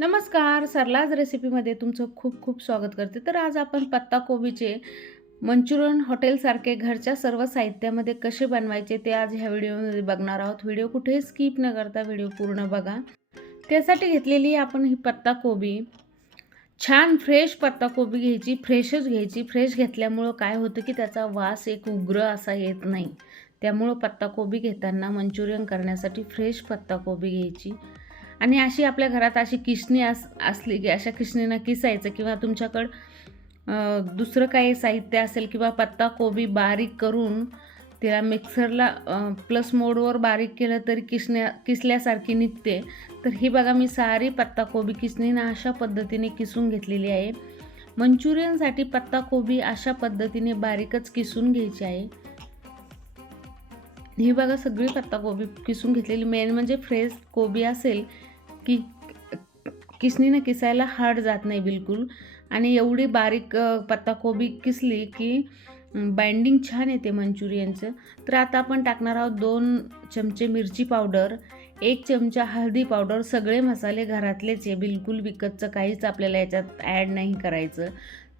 नमस्कार सरलाज रेसिपीमध्ये तुमचं खूप खूप स्वागत करते. तर आज आपण पत्ताकोबीचे मंचुरियन हॉटेलसारखे घरच्या सर्व साहित्यामध्ये कसे बनवायचे ते आज ह्या व्हिडिओमध्ये बघणार आहोत. व्हिडिओ कुठेही स्किप न करता व्हिडिओ पूर्ण बघा. त्यासाठी घेतलेली आपण ही पत्ताकोबी छान फ्रेश पत्ताकोबी घ्यायची फ्रेशच घ्यायची. फ्रेश घेतल्यामुळं काय होतं की त्याचा वास एक उग्र असा येत नाही. त्यामुळं पत्ताकोबी घेताना मंचुरियन करण्यासाठी फ्रेश पत्ताकोबी घ्यायची. आणि अशी आपल्या घरात अशी किसणी अस असली की अशा किसणीनं किसायचं किंवा तुमच्याकडं दुसरं काही साहित्य असेल किंवा पत्ता कोबी बारीक करून तिला मिक्सरला प्लस मोडवर बारीक केलं तरी किसण्या किसल्यासारखी निघते. तर ही बघा मी सारी पत्ता कोबी किसणीनं अशा पद्धतीने किसून घेतलेली आहे. मंचुरियनसाठी पत्ता कोबी अशा पद्धतीने बारीकच किसून घ्यायची आहे. ही बघा सगळी पत्ता कोबी किसून घेतलेली. मेन म्हणजे फ्रेश कोबी असेल की किसणीनं किसायला हार्ड जात नाही बिलकुल. आणि एवढी बारीक पत्ताकोबी किसली की बाइंडिंग छान येते मंचुरियनचं. तर आता आपण टाकणार आहोत दोन चमचे मिरची पावडर एक चमचा हळदी पावडर. सगळे मसाले घरातलेच आहे बिलकुल विकतचं काहीच आपल्याला याच्यात ॲड नाही करायचं.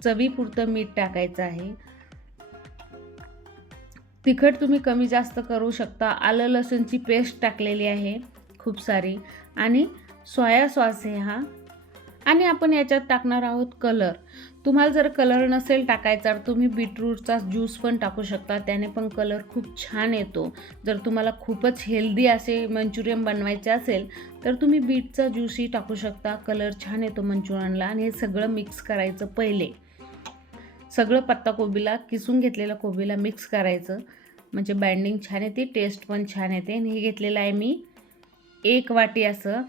चवीपुरतं मीठ टाकायचं आहे. तिखट तुम्ही कमी जास्त करू शकता. आलं लसूणची पेस्ट टाकलेली आहे. खूप सारी. आणि सोया सॉस आहे हा. आणि आपण याच्यात टाकणार आहोत कलर. तुम्हाला जर कलर नसेल टाकायचा तर तुम्ही बीटरूटचा ज्यूस पण टाकू शकता. त्याने पण कलर खूप छान येतो. जर तुम्हाला खूपच हेल्दी असे मंचुरियन बनवायचे असेल तर तुम्ही बीटचा ज्यूसही टाकू शकता. कलर छान येतो मंचुरियनला आणि हे सगळं मिक्स करायचं पहिले. सगळं पत्ताकोबीला किसून घेतलेल्या कोबीला मिक्स करायचं. म्हणजे बाइंडिंग छान येते टेस्ट पण छान येते. आणि हे घेतलेलं आहे मी एक वाटी असं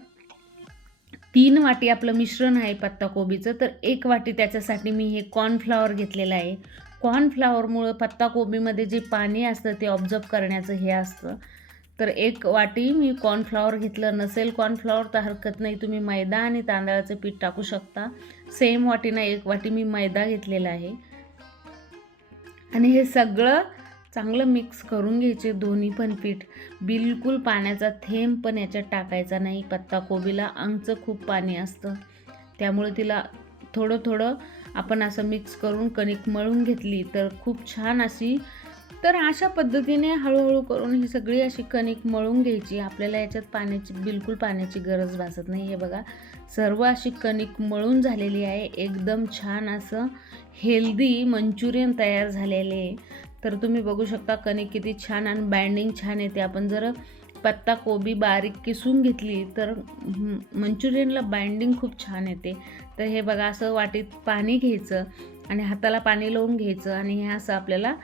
तीन वाटी आपलं मिश्रण आहे पत्ताकोबीचं तर एक वाटी त्याच्यासाठी मी हे कॉर्नफ्लॉवर घेतलेलं आहे. कॉर्नफ्लॉवरमुळं पत्ताकोबीमध्ये जे पाणी असतं ते ऑब्झर्व करण्याचं हे असतं. तर एक वाटी मी कॉर्नफ्लॉवर घेतलं. नसेल कॉर्नफ्लॉवर तर हरकत नाही तुम्ही मैदा आणि तांदळाचं पीठ टाकू शकता. सेम वाटीनं एक वाटी मी मैदा घेतलेला आहे. आणि हे सगळं चांगलं मिक्स करून घ्यायचे. दोन्ही पण पीठ बिलकुल पाण्याचा थेंब पण याच्यात टाकायचा नाही. पत्ताकोबीला अंगचं खूप पाणी असतं. त्यामुळे तिला थोडं थोडं आपण असं मिक्स करून कणिक मळून घेतली तर खूप छान अशी तर अशा पद्धतीने हळूहळू करून ही सगळी अशी कणिक मळून घ्यायची. आपल्याला याच्यात पाण्याची बिलकुल पाण्याची गरज भासत नाही. हे बघा सर्व अशी कणिक मळून झालेली आहे. एकदम छान असं हेल्दी मंचुरियन तयार झालेले आहे. तर तुम्ही बघू शकता कणिक किती छान आणि बाइंडिंग छान येते आपण जर पत्ता कोबी बारीक किसून घेतली तर मंचुरियनला बाइंडिंग खूप छान येते. तर हे बघा असं वाटीत पाणी घ्यायचं आणि हाताला पाणी लावून घ्यायचं आणि हे असं आपल्याला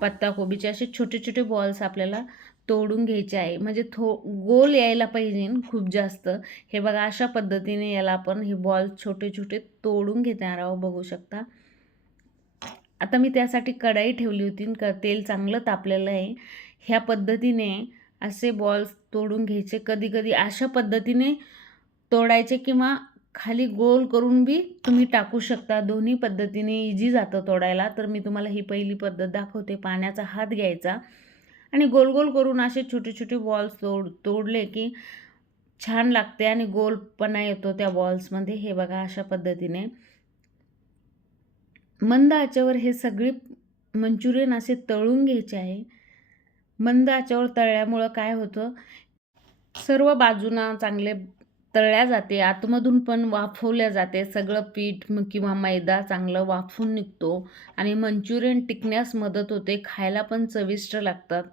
पत्ताकोबीचे असे छोटे छोटे बॉल्स आपल्याला तोडून घ्यायचे आहे. म्हणजे थो गोल यायला पाहिजे खूप जास्त. हे बघा अशा पद्धतीने याला आपण हे बॉल छोटे छोटे तोडून घेणार आहोत बघू शकता. आता मी त्यासाठी कढाई ठेवली होती क तेल चांगलं तापलेलं आहे. ह्या पद्धतीने असे बॉल्स तोडून घ्यायचे. कधी कधी अशा पद्धतीने तोडायचे किंवा खाली गोल करून बी तुम्ही टाकू शकता. दोन्ही पद्धतीने इझी जातं तोडायला. तर मी तुम्हाला ही पहिली पद्धत दाखवते. पाण्याचा हात घ्यायचा. आणि गोल गोल करून असे छोटे छोटे बॉल्स तोड तोडले की छान लागते आणि गोलपणा येतो त्या बॉल्समध्ये हे बघा अशा पद्धतीने. मंद आचेवर हे सगळे मंचुरियन असे तळून घ्यायचे आहे. मंद आचेवर तळल्यामुळं काय होतं? सर्व बाजूना चांगले तळल्या जाते आतमधून पण वाफवल्या जाते. सगळं पीठ किंवा मैदा चांगलं वाफून निघतो आणि मंचुरियन टिकण्यास मदत होते खायला पण चविष्ट लागतात.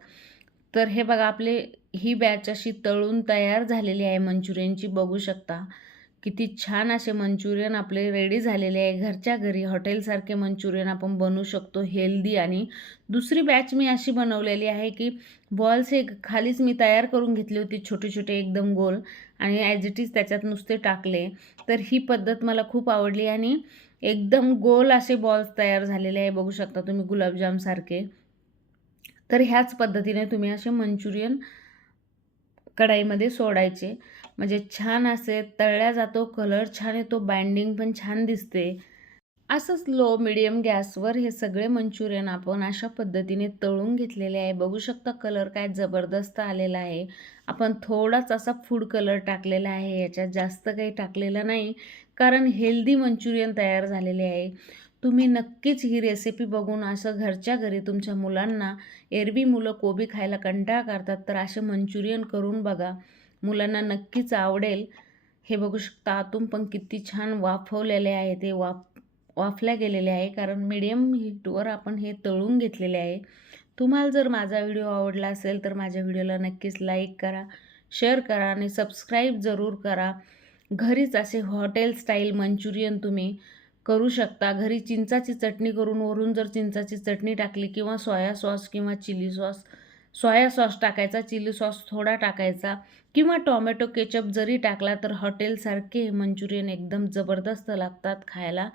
तर हे बघा आपले ही बॅच अशी तळून तयार झालेली आहे मंचुरियनची बघू शकता. किती छान असे मंचुरियन आपले रेडी झालेले आहे. घरच्या घरी हॉटेलसारखे मंचुरियन आपण बनवू शकतो हेल्दी आणि दुसरी बॅच मी अशी बनवलेली आहे की बॉल्स हे खालीच मी तयार करून घेतली होती छोटे छोटे एकदम गोल आणि ॲज इट इज त्याच्यात नुसते टाकले. तर ही पद्धत मला खूप आवडली आणि एकदम गोल असे बॉल्स तयार झालेले आहे. बघू शकता तुम्ही गुलाबजामसारखे तर ह्याच पद्धतीने तुम्ही असे मंचुरियन कढाईमध्ये सोडायचे. म्हणजे छान असे तळल्या जातो कलर छान येतो बाइंडिंग पण छान दिसते. असंच लो मिडियम गॅसवर हे सगळे मंचुरियन आपण अशा पद्धतीने तळून घेतलेले आहे. बघू शकता कलर काय जबरदस्त आलेला आहे. आपण थोडाच असा फूड कलर टाकलेला आहे याच्यात जास्त काही टाकलेलं नाही कारण हेल्दी मंचुरियन तयार झालेले आहे. तुम्ही नक्कीच ही रेसिपी बघून असं घरच्या घरी तुमच्या मुलांना एरवी मुलं कोबी खायला कंटाळा करतात तर असे मंचुरियन करून बघा. मुलांना नक्कीच आवडेल. हे बघू शकता आतून पण किती छान वाफवलेले आहे ते वाफ वाफल्या गेलेले आहे. कारण मीडियम हीटवर आपण हे तळून घेतलेले आहे. तुम्हाला जर माझा व्हिडिओ आवडला असेल तर माझ्या व्हिडिओला नक्कीच लाईक करा शेअर करा आणि सबस्क्राईब जरूर करा. घरीच असे हॉटेल स्टाईल मंचुरियन तुम्ही करू शकता. घरी चिंचाची चटणी करून वरून जर चिंचाची चटणी टाकली किंवा सोया सॉस किंवा चिली सॉस सोया सॉस टाकायचा चिली सॉस थोडा टाकायचा किंवा टॉमॅटो केचप जरी टाकला तर हॉटेलसारखे मंचुरियन एकदम जबरदस्त लागतात खायला.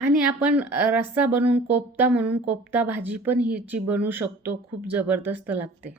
आणि आपण रस्सा बनवून कोफ्ता म्हणून कोफ्ता भाजी पण हिची बनवू शकतो. खूप जबरदस्त लागते.